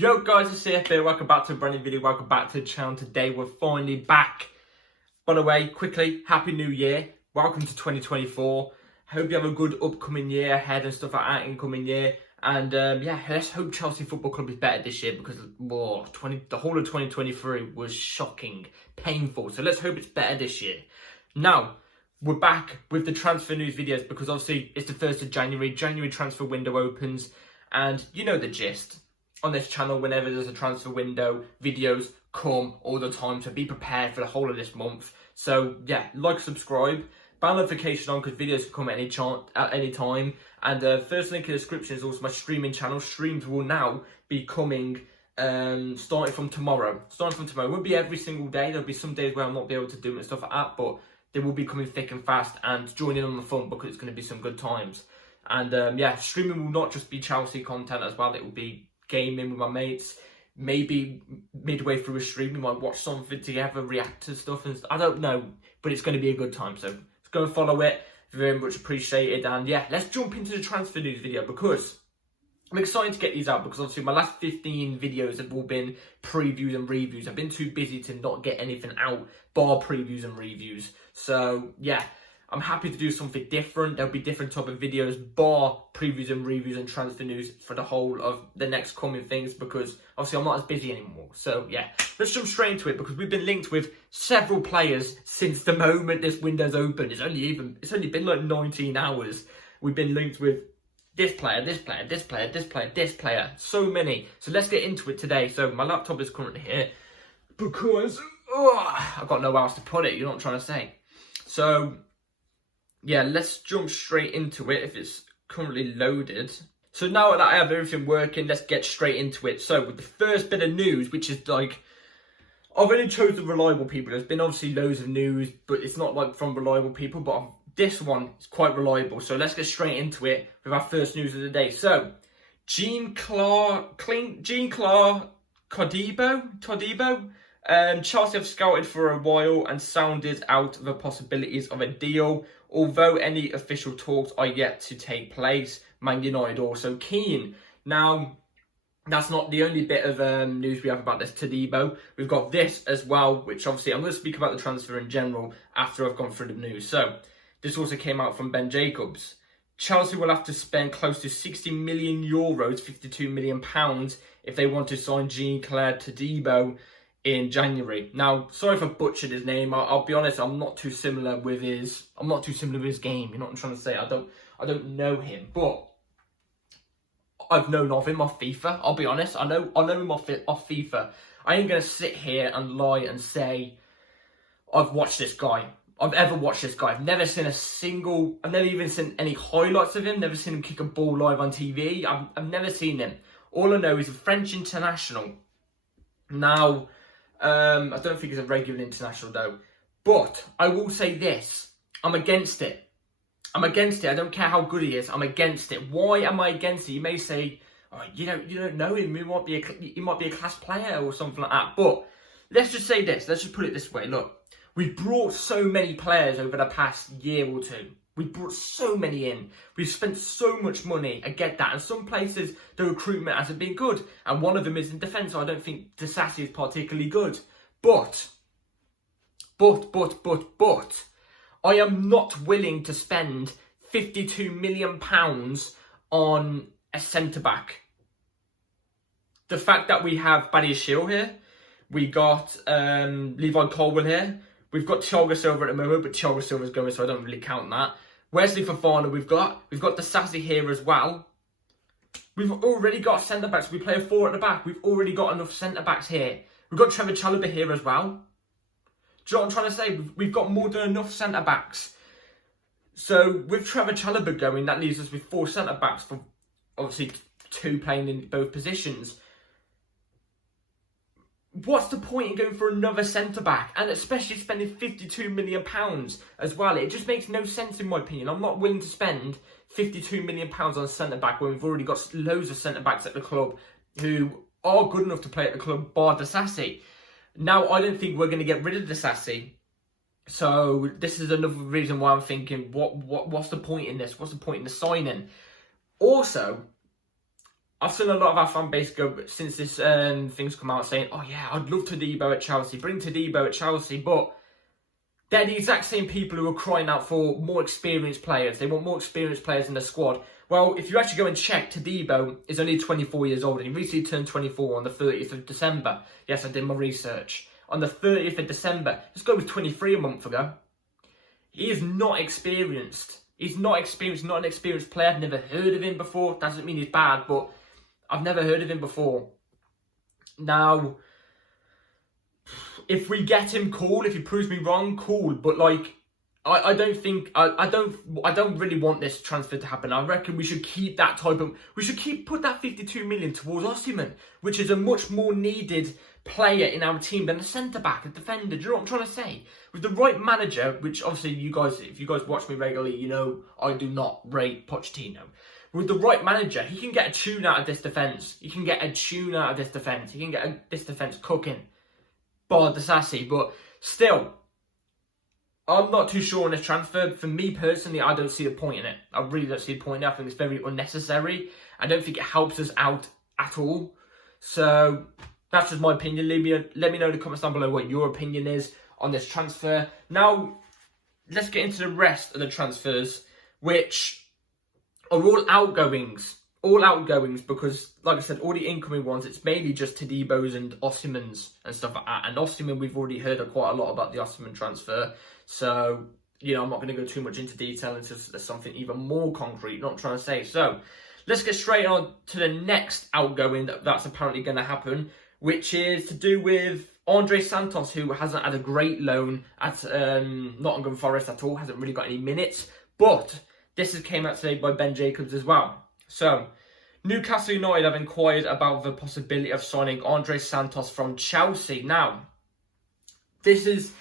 Yo guys, it's CFB, welcome back to a brand new video, welcome back to the channel. Today we're finally back. By the way, quickly, Happy New Year, welcome to 2024. Hope you have a good upcoming year ahead and stuff like that, incoming year. And yeah, let's hope Chelsea Football Club is better this year because the whole of 2023 was shocking, painful. So let's hope it's better this year. Now, we're back with the transfer news videos because obviously it's the 1st of January. January transfer window opens and you know the gist. On this channel, whenever there's a transfer window, videos come all the time. So be prepared for the whole of this month. So yeah, like, subscribe, bell notification on because videos come at any time. And first link in the description is also my streaming channel. Streams will now be coming starting from tomorrow. It won't be every single day. There'll be some days where I'll not be able to do it and stuff like that. But they will be coming thick and fast and joining on the fun because it's going to be some good times. And yeah, streaming will not just be Chelsea content as well. It will be gaming with my mates. Maybe midway through a stream we might watch something together, react to stuff, and I don't know, but it's going to be a good time. So let's go and follow it. Very much appreciated. And yeah, let's jump into the transfer news video because I'm excited to get these out because obviously my last 15 videos have all been previews and reviews. I've been too busy to not get anything out bar previews and reviews. So yeah, I'm happy to do something different. There'll be different type of videos, bar previews and reviews and transfer news for the whole of the next coming things because obviously I'm not as busy anymore. So yeah, let's jump straight into it because we've been linked with several players since the moment this window's opened. It's only been like 19 hours. We've been linked with this player, this player, this player, this player, this player. So many. So let's get into it today. So my laptop is currently here because I've got nowhere else to put it. You know what I'm trying to say. So yeah, let's jump straight into it if it's currently loaded. So now that I have everything working, let's get straight into it. So with the first bit of news, which is like, I've only chosen reliable people. There's been obviously loads of news, but it's not like from reliable people, but this one is quite reliable. So let's get straight into it with our first news of the day. So Todibo, Chelsea have scouted for a while and sounded out the possibilities of a deal. Although any official talks are yet to take place, Man United also keen. Now, that's not the only bit of news we have about this Todibo. We've got this as well, which obviously I'm going to speak about the transfer in general after I've gone through the news. So, this also came out from Ben Jacobs. Chelsea will have to spend close to 60 million euros, £52 million, if they want to sign Jean-Claude Todibo in January. Now, sorry if I butchered his name. I'll be honest, I'm not too similar with his game. You know what I'm trying to say? I don't know him, but I've known of him off FIFA. I'll be honest. I know him off FIFA. I ain't gonna sit here and lie and say I've watched this guy. I've ever watched this guy. I've never even seen any highlights of him. Never seen him kick a ball live on TV. I've never seen him. All I know is a French international. Now, I don't think he's a regular international though. But I will say this. I'm against it. I don't care how good he is. I'm against it. Why am I against it? You may say, oh, you don't know him. He might be a class player or something like that. But let's just say this. Let's just put it this way. Look, we've brought so many players over the past year or two. We've brought so many in. We've spent so much money. I get that. And some places, the recruitment hasn't been good. And one of them is in defence. So I don't think Disasi is particularly good. But, I am not willing to spend £52 million on a centre-back. The fact that we have Badiashile here. We got Levi Colwill here. We've got Thiago Silva at the moment, but Thiago Silva's going, so I don't really count that. Wesley Fofana we've got Disasi here as well. We've already got centre-backs. We play a 4 at the back. We've already got enough centre-backs here. We've got Trevor Chalobah here as well. Do you know what I'm trying to say? We've got more than enough centre-backs. So with Trevor Chalobah going, that leaves us with 4 centre-backs, for obviously 2 playing in both positions. What's the point in going for another centre-back? And especially spending £52 million as well. It just makes no sense in my opinion. I'm not willing to spend £52 million on a centre-back when we've already got loads of centre-backs at the club who are good enough to play at the club, bar Disasi. Now, I don't think we're going to get rid of Disasi. So this is another reason why I'm thinking, what's the point in this? What's the point in the signing? Also, I've seen a lot of our fan base go, since this thing's come out, saying, oh yeah, I'd love Todibo at Chelsea, bring Todibo at Chelsea, but they're the exact same people who are crying out for more experienced players. They want more experienced players in the squad. Well, if you actually go and check, Todibo is only 24 years old, and he recently turned 24 on the 30th of December. Yes, I did my research. On the 30th of December, this guy was 23 a month ago. He is not experienced. He's not experienced, not an experienced player. I've never heard of him before. Doesn't mean he's bad, but I've never heard of him before. Now, if we get him, cool. If he proves me wrong, cool. But like, I don't really want this transfer to happen. I reckon we should keep that put that 52 million towards Osimhen, which is a much more needed player in our team than a centre-back, a defender. Do you know what I'm trying to say? With the right manager, which obviously if you guys watch me regularly, you know I do not rate Pochettino. With the right manager, he can get a tune out of this defence. He can get this defence cooking. Bar the sassy, but still, I'm not too sure on this transfer. For me personally, I don't see the point in it. I really don't see the point in it. I think it's very unnecessary. I don't think it helps us out at all. So that's just my opinion. Let me know in the comments down below what your opinion is on this transfer. Now, let's get into the rest of the transfers, which are all outgoings. All outgoings, because, like I said, all the incoming ones, it's mainly just Todibos and Osimhen's and stuff like that. And Osimhen, we've already heard quite a lot about the Osimhen transfer. So, you know, I'm not going to go too much into detail until there's something even more concrete, not trying to say. So, let's get straight on to the next outgoing that's apparently going to happen, which is to do with Andre Santos, who hasn't had a great loan at Nottingham Forest at all, hasn't really got any minutes. But this came out today by Ben Jacobs as well. So, Newcastle United have inquired about the possibility of signing Andre Santos from Chelsea. Now, this is...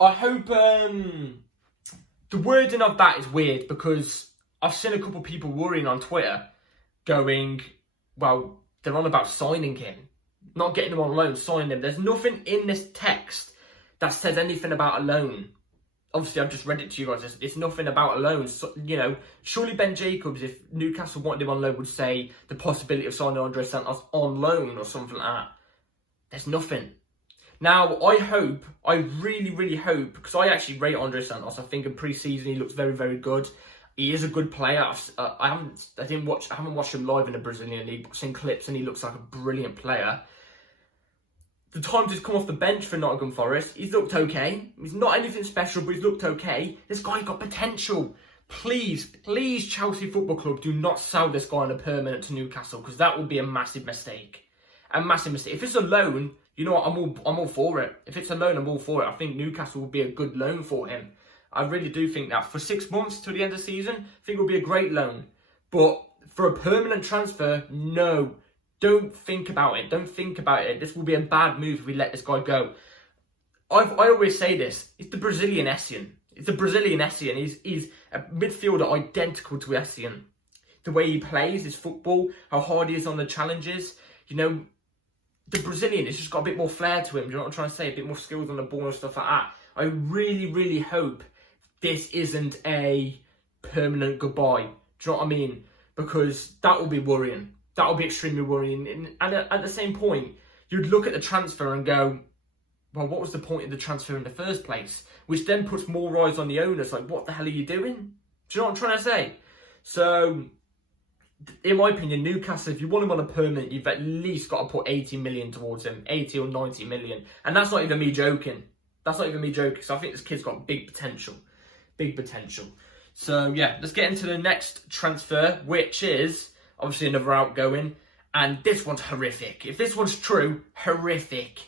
I hope... the wording of that is weird, because I've seen a couple of people worrying on Twitter, going, well, they're on about signing him. Not getting him on loan, signing him. There's nothing in this text that says anything about a loan. Obviously, I've just read it to you guys. It's nothing about a loan. So, you know, surely Ben Jacobs, if Newcastle wanted him on loan, would say the possibility of signing Andre Santos on loan or something like that. There's nothing. Now, I really, really hope, because I actually rate Andre Santos. I think in pre-season he looks very, very good. He is a good player. I haven't watched him live in the Brazilian league. I've seen clips and he looks like a brilliant player. The times he's come off the bench for Nottingham Forest, he's looked okay. He's not anything special, but he's looked okay. This guy's got potential. Please, please, Chelsea Football Club, do not sell this guy on a permanent to Newcastle, because that would be a massive mistake. A massive mistake. If it's a loan, you know what, I'm all for it. If it's a loan, I'm all for it. I think Newcastle would be a good loan for him. I really do think that. For 6 months till the end of the season, I think it would be a great loan. But for a permanent transfer, no. Don't think about it. Don't think about it. This will be a bad move if we let this guy go. I always say this. It's the Brazilian Essien. It's the Brazilian Essien. He's a midfielder identical to Essien. The way he plays, his football, how hard he is on the challenges. You know, the Brazilian has just got a bit more flair to him. Do you know what I'm trying to say? A bit more skills on the ball and stuff like that. I really, really hope this isn't a permanent goodbye. Do you know what I mean? Because that will be worrying. That will be extremely worrying. And at the same point, you'd look at the transfer and go, well, what was the point of the transfer in the first place? Which then puts more eyes on the owners. Like, what the hell are you doing? Do you know what I'm trying to say? So, in my opinion, Newcastle, if you want him on a permanent, you've at least got to put 80 million towards him. 80 or 90 million. And that's not even me joking. That's not even me joking. So I think this kid's got big potential. Big potential. So, yeah, let's get into the next transfer, which is obviously another outgoing. And this one's horrific. If this one's true, horrific.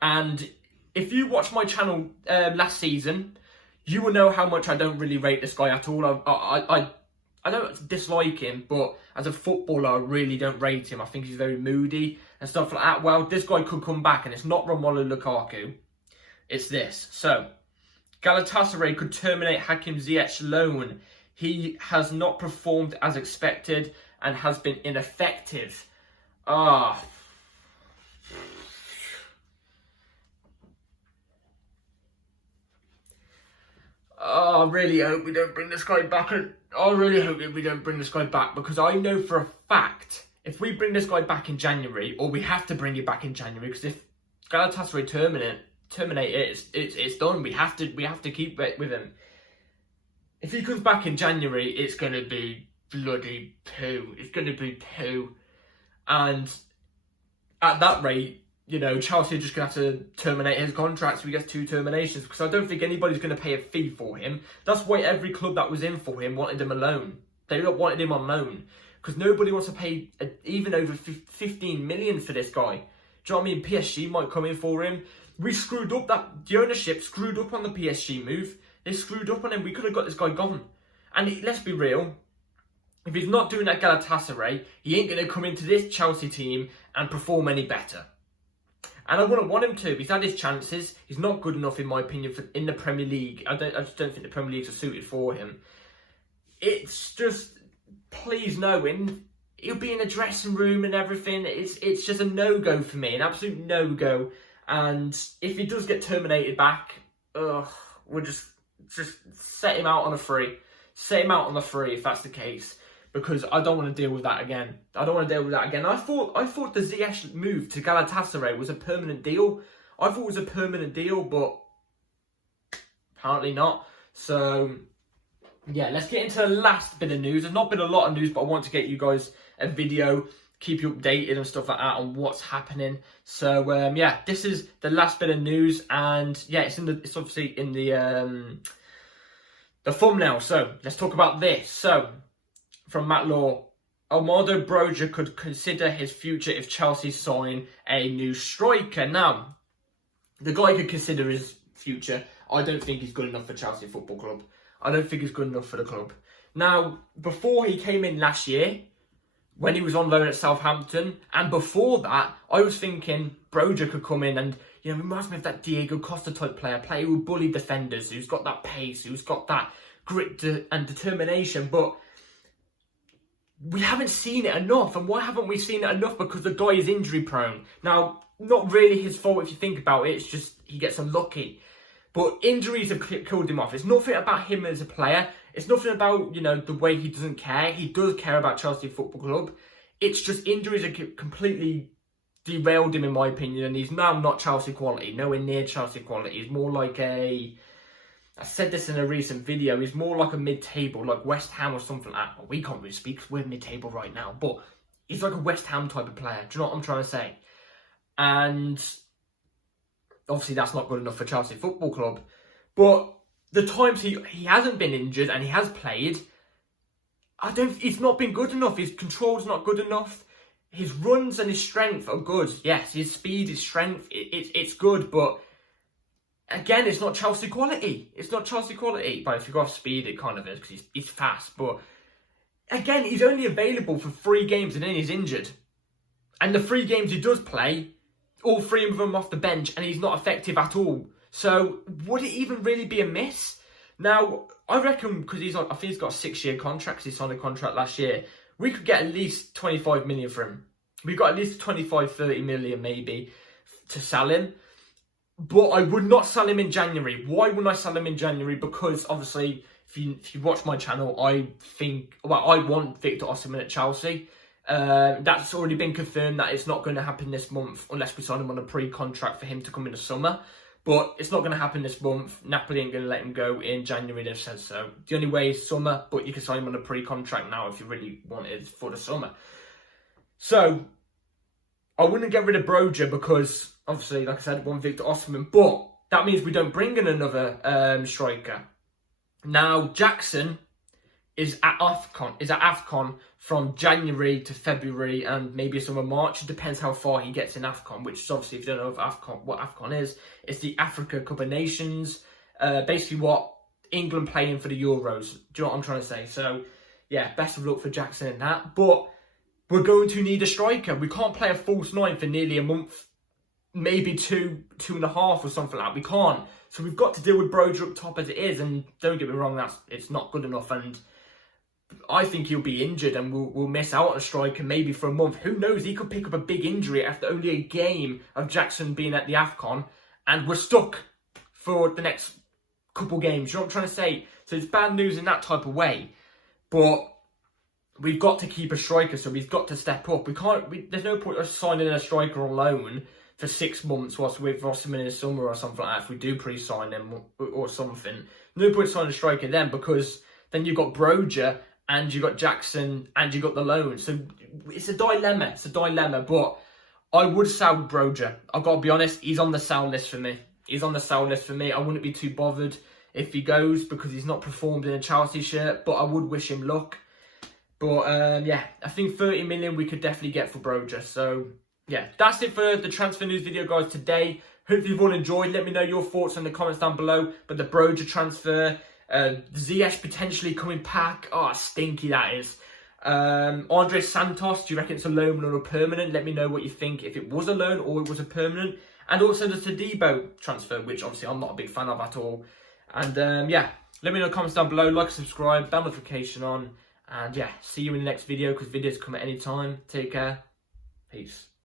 And if you watched my channel last season, you will know how much I don't really rate this guy at all. I don't dislike him, but as a footballer, I really don't rate him. I think he's very moody and stuff like that. Well, this guy could come back, and it's not Romelu Lukaku. It's this. So, Galatasaray could terminate Hakim Ziyech's loan. He has not performed as expected and has been ineffective. I really hope we don't bring this guy back. I really hope that we don't bring this guy back, because I know for a fact if we bring this guy back in January, or we have to bring it back in January, because if Galatasaray terminate it, it's done. We have to keep it with him. If he comes back in January, it's going to be bloody poo. It's going to be poo. And at that rate, you know, Chelsea are just going to have to terminate his contract so he gets 2 terminations, because I don't think anybody's going to pay a fee for him. That's why every club that was in for him wanted him alone. They wanted him on loan, because nobody wants to pay even over 15 million for this guy. Do you know what I mean? PSG might come in for him. We screwed up the ownership screwed up on the PSG move. They screwed up on him. We could have got this guy gone. And let's be real, if he's not doing that Galatasaray, he ain't going to come into this Chelsea team and perform any better. And I wouldn't want him to. He's had his chances. He's not good enough, in my opinion, in the Premier League. I just don't think the Premier Leagues are suited for him. It's just, please no, he'll be in the dressing room and everything. It's just a no-go for me, an absolute no-go. And if he does get terminated back, we'll just set him out on a free. Set him out on the free if that's the case. Because I don't want to deal with that again. I thought the Ziyech move to Galatasaray was a permanent deal. I thought it was a permanent deal, but apparently not. So, yeah, let's get into the last bit of news. There's not been a lot of news, but I want to get you guys a video, keep you updated and stuff like that on what's happening. So, yeah, this is the last bit of news, and yeah, it's obviously in the thumbnail. So let's talk about this. So, from Matt Law, Armando Broja could consider his future if Chelsea sign a new striker. Now, the guy could consider his future. I don't think he's good enough for Chelsea Football Club. I don't think he's good enough for the club. Now, before he came in last year, when he was on loan at Southampton, and before that, I was thinking Broja could come in and, you know, reminds me of that Diego Costa type player who will bully defenders, who's got that pace, who's got that grit and determination, but we haven't seen it enough. And why haven't we seen it enough? Because the guy is injury prone. Now, not really his fault if you think about it. It's just he gets unlucky. But injuries have killed him off. It's nothing about him as a player. It's nothing about, you know, the way he doesn't care. He does care about Chelsea Football Club. It's just injuries have completely derailed him, in my opinion. And he's now not Chelsea quality. Nowhere near Chelsea quality. He's more like I said this in a recent video, he's more like a mid-table, like West Ham or something like that. Well, we can't really speak because we're mid-table right now, but he's like a West Ham type of player. Do you know what I'm trying to say? And obviously that's not good enough for Chelsea Football Club. But the times he hasn't been injured and he has played, it's not been good enough. His control's not good enough. His runs and his strength are good. Yes, his speed, his strength, it's good, but again, it's not Chelsea quality. It's not Chelsea quality. But if you go off speed, it kind of is, because he's fast. But again, he's only available for 3 games and then he's injured. And the 3 games he does play, all 3 of them off the bench, and he's not effective at all. So would it even really be a miss? Now, I reckon, because I think he's got a 6-year contract, 'cause he signed a contract last year, we could get at least 25 million for him. We've got at least 25, 30 million maybe to sell him. But I would not sell him in January. Why wouldn't I sell him in January? Because obviously, if you watch my channel, I want Victor Osimhen at Chelsea. That's already been confirmed that it's not going to happen this month unless we sign him on a pre-contract for him to come in the summer. But it's not going to happen this month. Napoli ain't going to let him go in January. They've said so. The only way is summer, but you can sign him on a pre-contract now if you really want it for the summer. So I wouldn't get rid of Broja because, obviously, like I said, one Victor Osimhen, but that means we don't bring in another striker. Now, Jackson is at AFCON from January to February and maybe some of March. It depends how far he gets in AFCON, which is obviously, if you don't know what AFCON is, it's the Africa Cup of Nations. Basically what England play in for the Euros. Do you know what I'm trying to say? So, yeah, best of luck for Jackson in that. But we're going to need a striker. We can't play a false 9 for nearly a month. Maybe 2.5 or something like that. We can't. So we've got to deal with Broja up top as it is. And don't get me wrong, it's not good enough. And I think he'll be injured and we'll miss out on a striker maybe for a month. Who knows? He could pick up a big injury after only a game of Jackson being at the AFCON. And we're stuck for the next couple games. You know what I'm trying to say? So it's bad news in that type of way. But we've got to keep a striker, so we've got to step up. There's no point us signing a striker on loan for 6 months whilst with Rossman in the summer or something like that. If we do pre-sign them or something, no point signing a striker then, because then you've got Broja and you've got Jackson and you've got the loan. So it's a dilemma. It's a dilemma, but I would sell Broja. I've got to be honest, he's on the sell list for me. He's on the sell list for me. I wouldn't be too bothered if he goes because he's not performed in a Chelsea shirt, but I would wish him luck. But yeah, I think 30 million we could definitely get for Broja. So yeah, that's it for the transfer news video, guys, today. Hopefully you've all enjoyed. Let me know your thoughts in the comments down below. But the Broja transfer, Ziyech potentially coming back. Oh, stinky that is. Andre Santos, do you reckon it's a loan or a permanent? Let me know what you think, if it was a loan or it was a permanent. And also the Todibo transfer, which obviously I'm not a big fan of at all. And yeah, let me know in the comments down below. Like, subscribe, bell notification on. And yeah, see you in the next video, because videos come at any time. Take care. Peace.